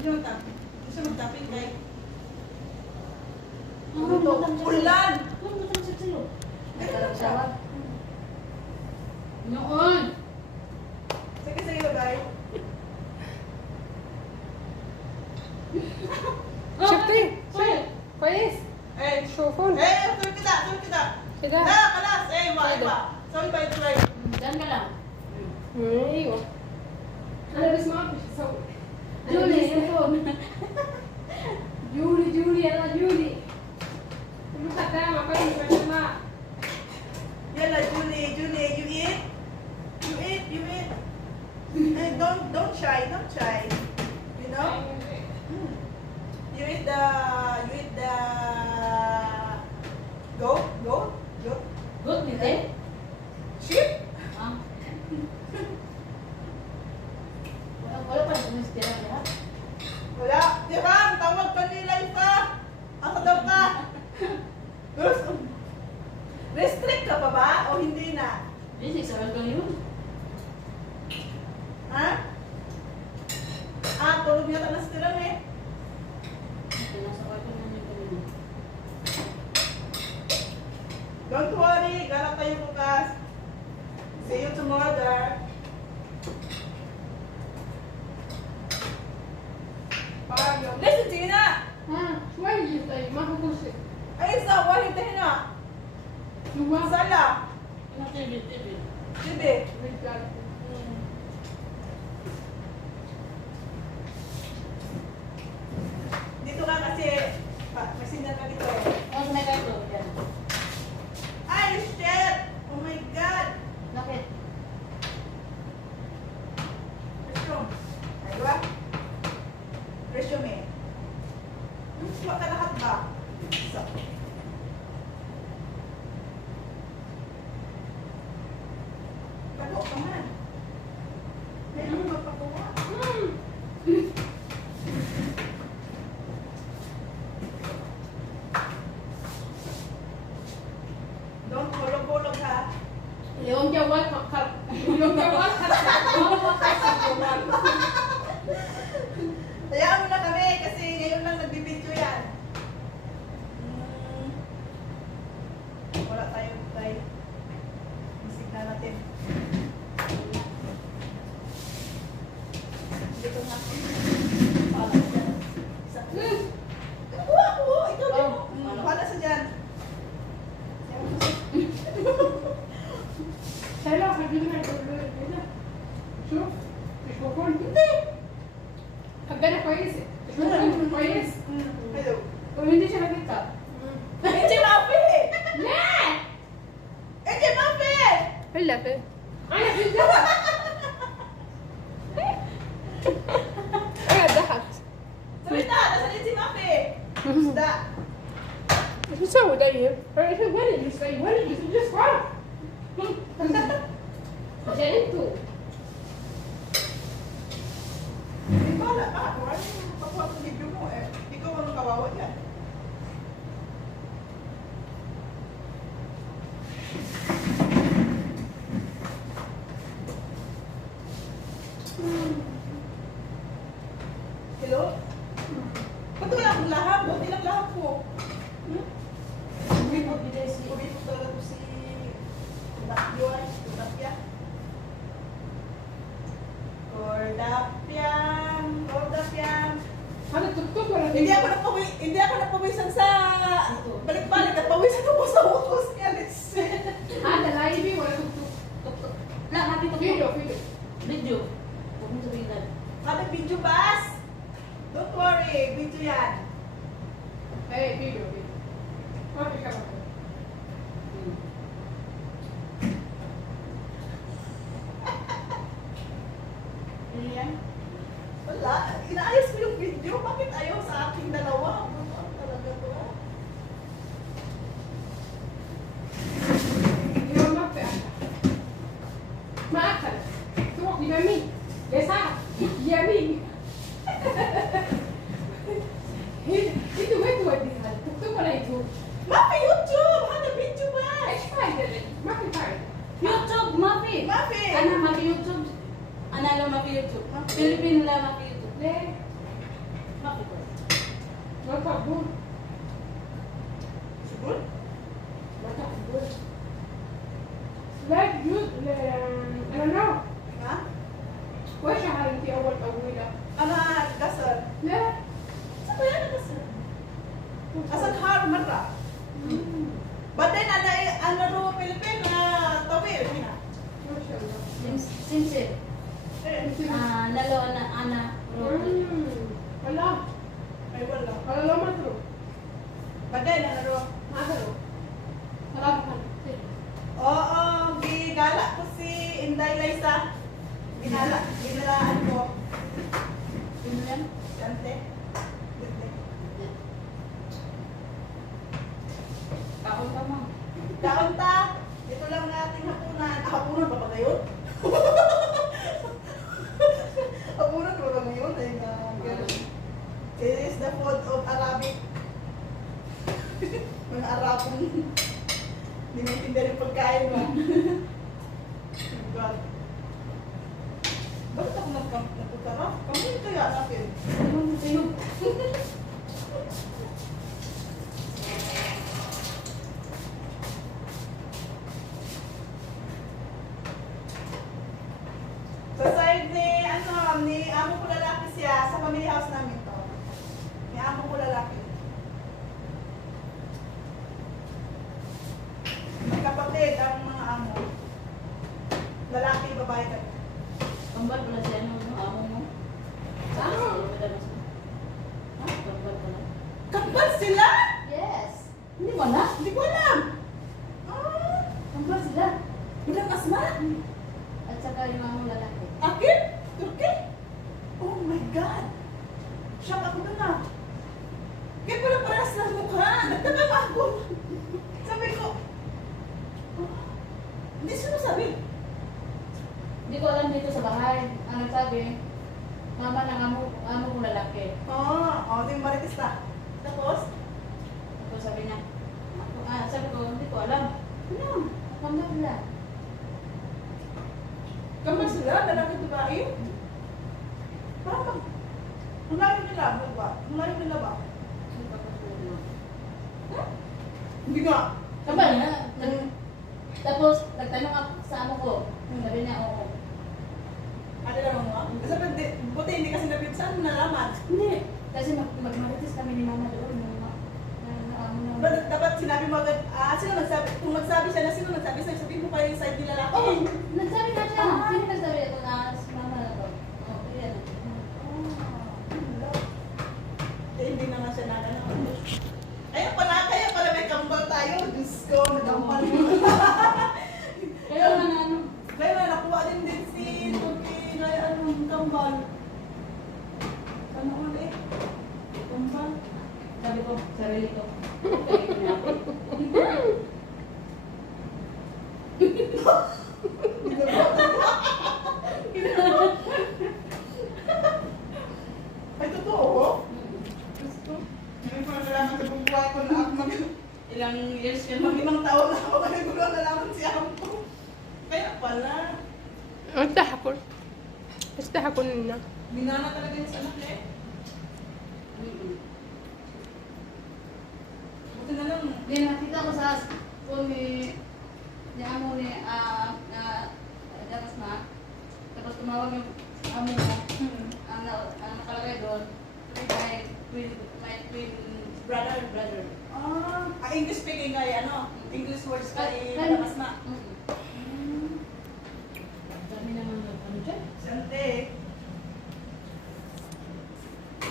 Hindi mo tapin. Gusto mo tapin kay... Ano to? Ulan! Ano mo tang sa'yo? Ganun lang siya. Noon! Sige, sige, guys. شفتي؟ كويس؟ Eh, تشوفون؟ turun kita, turun kita. كده؟ Dah, kalas. Iwa, iwa. Sorry, by the way. Diyan ka lang. ايوه انا بس ما اعرف ايش اسوي Julie, yun. Julie, Julie, ano Julie? المقدمة كل يا جماعة Yalla, Julie, Julie, you eat? You eat, you eat. Eh, don't shy, don't shy. You know? You eat the goat, goat. Good, hindi? Sheep? Ah. Wala pa rin tira niya. Wala. Tiran, tawag ka nila pa. Ako daw ka. Restrict ka pa ba o hindi na? Hindi, sa welcome yun. Ha? Ah, tulog niya ka na sa tiran eh. Nasa welcome na niyo kanina. Don't worry, galak tayo bukas. See you tomorrow. Listen, Tina! ها شوية طيب ما هو كل شيء Aisa, wahid hina. شو ما Sala. Ano TV? Bibi. رجال Dito ka kasi, may signal ka dito. Ano sa may kayo? Yan. Ay, shit! Oh my God! Bakit? Restroom. Ay, diba? Resume. Suwa ka lahat ba? So. Pagok ka man. May ano magpakuha? Don't hulog-hulog ha. اليوم جوال فكر اليوم جوال Hayaan mo na kami kasi ngayon lang nagbibideo yan. Wala tayong try. Music na natin. Dito na. Para sa dyan. Isa. Kuha ko! Ikaw din mo. Para sa dyan. لا خلينا هنا شوف تشوفون Hindi! حبانا كويسة تشوفون كويس Hello. وهندي شربتها Hindi mapi! لا Hindi mapi! إلا في أنا في الدواء أنا ضحكت Salita! Nasa hindi mapi! Isda! ايش نسوي طيب؟ وين اللي يسوي؟ وين اللي يسوي؟ عشان انتوا Hindi pala ka. Kung ano yung pakuha sa video mo eh. Ikaw ang kawawa yan. Hello? Ba't wala akong lahap? Buti lang lahap ko. Umipot talaga ko si Tapia. Tapia. Kordapyan. هذا التوك توك ولا Hindi ako napawisan sa balik-balik at pawisan ako sa utos niya. هذا لايفي ولا توك توك؟ Na, nakita ko. فيديو فيديو Video. Huwag mo sabihin. Kami video bas. Don't worry, video yan. ايه فيديو فيديو ما في كاميرا Ano yan? Wala. Inaayos ko yung video. Bakit ayaw sa aking dalawa? Ano talaga to? اليوم ما في أكل ما أكل تروح يمين يسار يمين انتوا وين توديها التوك توك ولا يوتيوب؟ Ma fi YouTube! Hada video bas! ايش فايدة ما في فايدة YouTube, Mafi. Mafi! Ano, Mafi YouTube? Ano lang Mafi YouTube? Philippine lang Mafi YouTube. ليه؟ Mata good. Siguro? Mata good. Like you, I don't know. Ha? وش هاي أول طويلة؟ Ano, gasol? لا. Saan ba yan gasol? Asan har marra? But then, ano ro Pilipin na tawil. ما شاء الله. Simsip. Lalo na ana. ولا Ay, wala. ولا لو ما تروح But then, ano ro? ما تروح. خلاص خلاص. Oo, gigala ko si Inday Liza. Ginalaan ko. Yun yan. Dante. Dante. Kaon ka mo. Kaunta, ito lang ang ating hapunan. Hapunan ba ba ngayon? Hapunan ba ba ngayon? Ay, ganun. It is the food of Arabic. Mga Arabong hindi maintindihan yung pagkain mo. Oh God. Bakit ako nagkara? Kamunin kaya natin? Ano sa'yo? Sa side ni amo ko lalaki siya, sa family house namin to. Ni amo ko lalaki. Magkapatid ang mga amo. Lalaki, babae ka. Kambal pala siya ng amo mo. Ano? Ha? Kambal pala. Kambal sila? Yes. Hindi mo na? Hindi ko alam. Ah, Kambal sila. bilang asma? At saka yung amo lalaki. Akin? Turkey? Oh my God. Shock ako doon ah. Kaya pala parehas ng mukha. Nagtaka ako. Sabi ko, ah, hindi sinasabi. Hindi ko alam dito sa bahay. Ang nagsabi, mama ng amo kong lalaki. Oh, di marites na. Tapos, Tapos sabi niya, sabi ko, hindi ko alam. Ano? Kambal sila. kambal sila, lalaki babae. Parang mag... Ang layo nila, ba? Ang layo nila ba? Huh? Hindi nga. Kambal na. Tapos, nagtanong ako sa amo ko. Sabi niya, oo. Ano lang mo? Sabi, buti hindi kasi nabitsan, nalaman. Hindi. Kasi magmarites kami ni mama doon. Dapat sinabi mo agad, sino nagsabi? Kung nagsabi siya na sino nagsabi sa'yo, sabihin mo kayo yung side nila lalaki. Oo, nagsabi na siya. Sino nagsabi ako na si mama na to? Oo, yan. Hindi na nga siya nakalaman. Ayun pala, kaya pala may kambal tayo. Diyos ko, nagkambal mo. Kaya nga na ano. Kaya na, nakuha din si Tuki na anong kambal. Ano ulit? Kambal. Sabi ko, sarili ko. Kaya ko na ako. Ay, totoo? Ngayon ko na nalaman sa bubuhay ko na ako Ilang years ka mag-limang taon na ako kaya ko na nalaman si Ampo. Kaya pala, استحكوا لنا. binana talaga yung sa anak eh. Buti na lang. Hindi, nakita ko sa phone ni amo ni Damas na. Tapos tumawag yung amo mo. Ang nakalagay doon. My twin brother. English speaking kay ano? English words kay Kaya- Damas na. Dami naman ano dyan. Sante.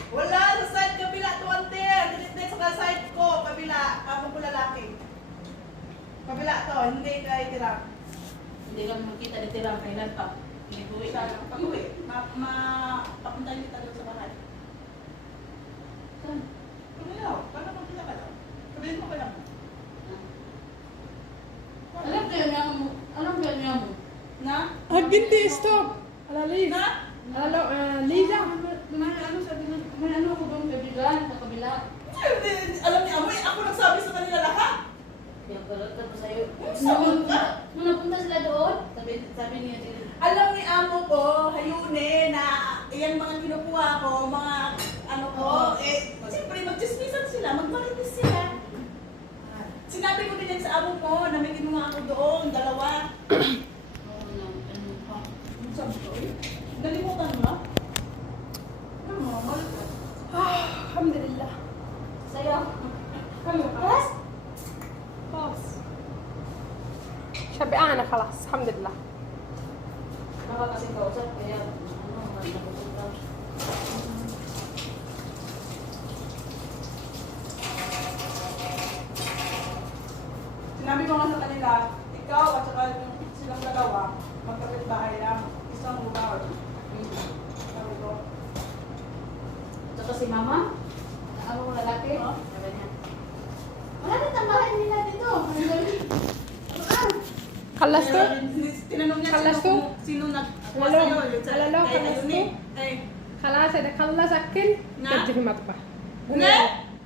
Wala, sa side kabila, tuwante. Dito sa side ko, kabila, kapag ko lalaki. Kabila to, hindi kay Tirang. Hindi lang makita ni Tirang kailan pa. Hindi ko Isa lang, pag-uwi. Papuntahin kita doon sa bahay. Saan? Kumilaw, paano magkita ka daw? Sabihin mo ka lang. Alam ko yun yung alam ko yun yung Na? بنتي ستوب على ليزا Na? على ليزا may ano sabi na may ano ko doon kaibigan sa kabila. Alam niya, amoy, ako nagsabi sa kanila lahat. Yung kalat ko sa'yo. Sabi ka? Nung napunta sila doon, sabi niya Alam ni amo ko, hayune, na iyan mga kinukuha ko, mga ano ko, Sinabi ko din yan sa amo mo, namigin mo nga ako doon, dalawa. Oo na, ano pa. Ano sabi ko, eh? Nalimutan mo na? Ano mo, malit. الحمد لله. Sa'yo. كله خلاص. خلاص. شبعانة خلاص الحمد لله. Baka kasi kausap, kaya ano, napupunta. Sinabi ko nga sa kanila, ikaw at saka yung silang dalawa, magkapit bahay lang, isang lugar. Sabi ko, Tsaka si mama, ako ko lalaki. Oo. Sabi niya, wala na tambahan nila dito. خلصتوا؟ tinanong niya Kalasto? sino nagkuha Lalo? sa'yo. Yun sa- Lalo, kay kalasto? Ayuni. Eh, خلاص إذا خلص أكل نعم. تجي في المطبخ. لا.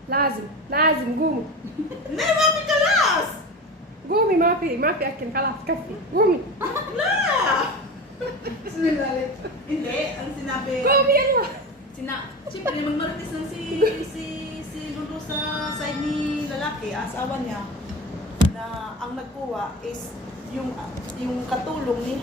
لازم لازم قومي hindi, mami kalas! قومي ما في أكل خلاص كفي قومي La! Hindi, ang sinabi, قومي يلا. siyempre magmarites lang si Lulu sa side ni lalaki, asawa niya, na ang nagkuha is yung katulong ni